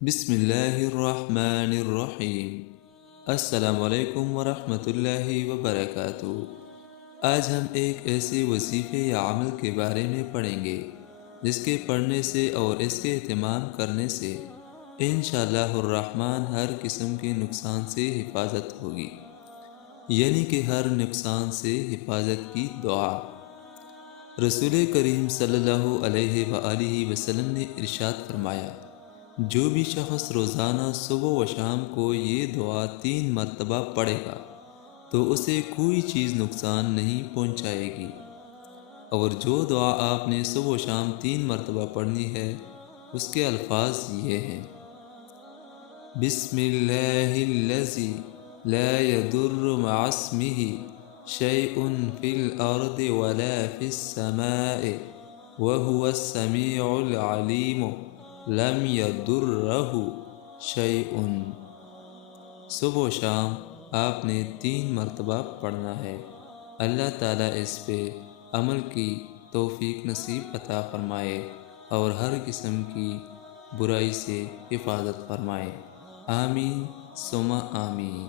بسم اللہ الرحمن الرحیم۔ السلام علیکم ورحمۃ اللہ وبرکاتہ۔ آج ہم ایک ایسے وظیفے یا عمل کے بارے میں پڑھیں گے جس کے پڑھنے سے اور اس کے اہتمام کرنے سے انشاءاللہ الرحمن ہر قسم کے نقصان سے حفاظت ہوگی، یعنی کہ ہر نقصان سے حفاظت کی دعا۔ رسول کریم صلی اللہ علیہ وآلہ وسلم نے ارشاد فرمایا، جو بھی شخص روزانہ صبح و شام کو یہ دعا 3 مرتبہ پڑھے گا تو اسے کوئی چیز نقصان نہیں پہنچائے گی۔ اور جو دعا آپ نے صبح و شام 3 مرتبہ پڑھنی ہے اس کے الفاظ یہ ہیں: بسم اللہ الذی لا يضر مع اسمہ شیء فی الارض ولا فی السماء وهو السمیع العلیم لم يضرہ شیء۔ صبح و شام آپ نے 3 مرتبہ پڑھنا ہے۔ اللہ تعالیٰ اس پہ عمل کی توفیق نصیب عطا فرمائے اور ہر قسم کی برائی سے حفاظت فرمائے۔ آمین ثم آمین۔